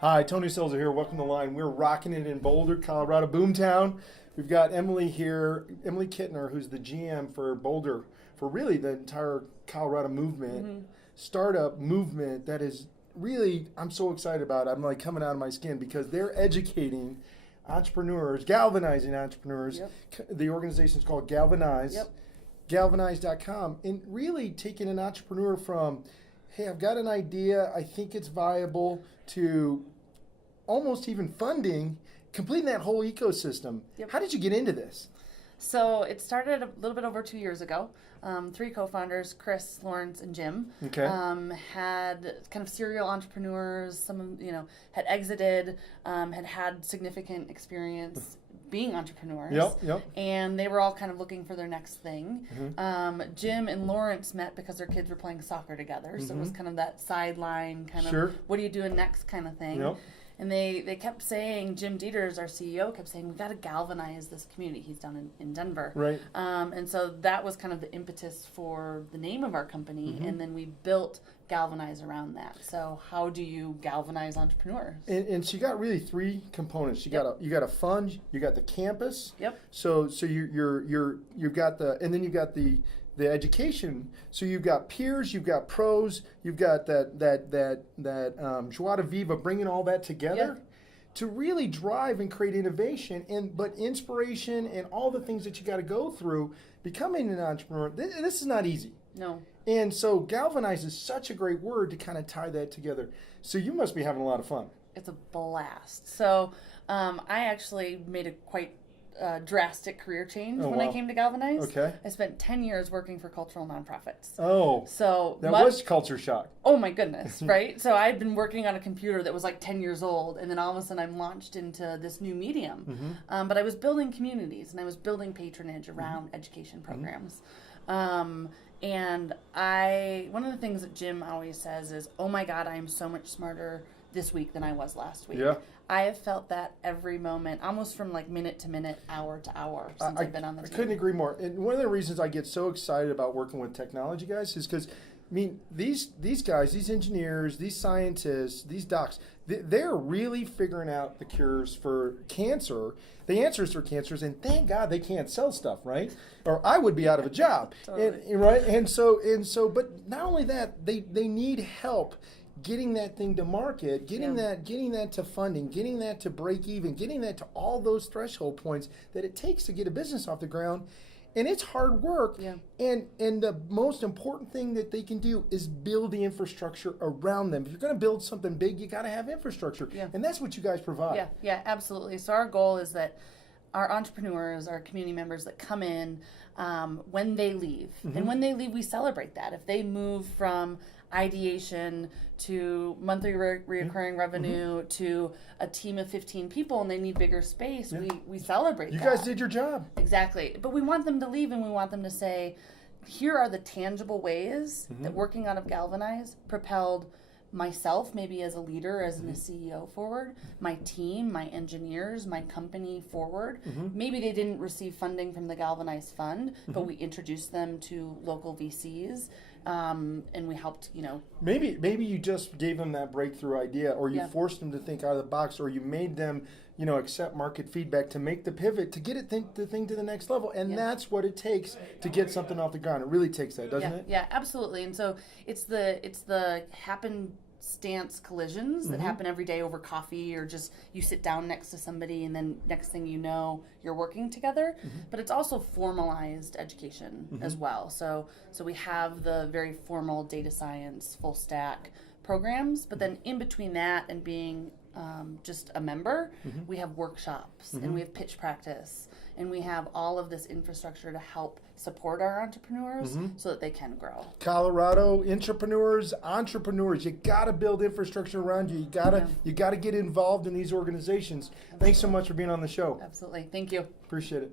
Hi, Tony Silza here. Welcome to the line. We're rocking it in Boulder, Colorado, Boomtown. We've got Emilie here, Emilie Kintner, who's the GM for Boulder, for really the entire Colorado movement, startup movement that is really, I'm so excited about it. I'm like coming out of my skin because they're educating entrepreneurs, galvanizing entrepreneurs. The organization's called Galvanize, galvanize.com, and really taking an entrepreneur from, hey, I've got an idea, I think it's viable, to almost even funding, completing that whole ecosystem. How did you get into this? So it started a little bit over 2 years ago. Three co-founders, Chris, Lawrence, and Jim, had kind of serial entrepreneurs. Some of them, had exited, had significant experience being entrepreneurs. And they were all kind of looking for their next thing. Jim and Lawrence met because their kids were playing soccer together. So it was kind of that sideline kind of, what are you doing next kind of thing. And they kept saying, Jim Dieters, our CEO, kept saying, we've got to galvanize this community. He's down in Denver. And so that was kind of the impetus for the name of our company. And then we built Galvanize around that. So how do you galvanize entrepreneurs? And so you got really three components. You got a fund, you got the campus. So you've got and then you've got the education. So you've got peers, you've got pros, you've got that joie de vivre, bringing all that together to really drive and create innovation, but inspiration and all the things that you got to go through becoming an entrepreneur. This is not easy. No. And so galvanize is such a great word to kind of tie that together. So you must be having a lot of fun. It's a blast. So I actually made a quite drastic career change when I came to Galvanize. I spent 10 years working for cultural nonprofits. So that was culture shock. Oh my goodness, right? So I'd been working on a computer that was like 10 years old, and then all of a sudden I'm launched into this new medium. But I was building communities, and I was building patronage around education programs. And one of the things that Jim always says is, oh my God, I am so much smarter this week than I was last week. I have felt that every moment, almost from like minute to minute, hour to hour since I've been on the team. I couldn't agree more. And one of the reasons I get so excited about working with technology guys is because, I mean, these guys, these engineers, these scientists, these docs, they're really figuring out the cures for cancer, the answers for cancers, and thank God they can't sell stuff, right? Or I would be out of a job, right? And so, but not only that, they need help getting that thing to market, getting that to funding, getting that to break even, getting that to all those threshold points that it takes to get a business off the ground. And it's hard work. And the most important thing that they can do is build the infrastructure around them. If you're going to build something big, you got to have infrastructure. And that's what you guys provide. Yeah, absolutely. So our goal is that our entrepreneurs, our community members that come in, when they leave, and when they leave, we celebrate that. If they move from ideation to monthly reoccurring revenue to a team of 15 people and they need bigger space, we celebrate that. You guys did your job. Exactly. But we want them to leave, and we want them to say, here are the tangible ways that working out of Galvanize propelled myself, maybe as a leader, as a CEO forward, my team, my engineers, my company forward. Maybe they didn't receive funding from the Galvanize Fund, but we introduced them to local VCs, and we helped, Maybe you just gave them that breakthrough idea, or you forced them to think out of the box, or you made them, accept market feedback to make the pivot, to get the thing to the next level. And that's what it takes to get something off the ground. It really takes that, doesn't it? Yeah, absolutely. And so it's the happenstance collisions that happen every day over coffee, or just you sit down next to somebody and then next thing you know, you're working together. But it's also formalized education as well. So we have the very formal data science, full stack programs, but then in between that and being just a member, we have workshops and we have pitch practice, and we have all of this infrastructure to help support our entrepreneurs so that they can grow. Colorado entrepreneurs, you got to build infrastructure around you. You got to get involved in these organizations. Thanks so much for being on the show. Absolutely. Thank you. Appreciate it.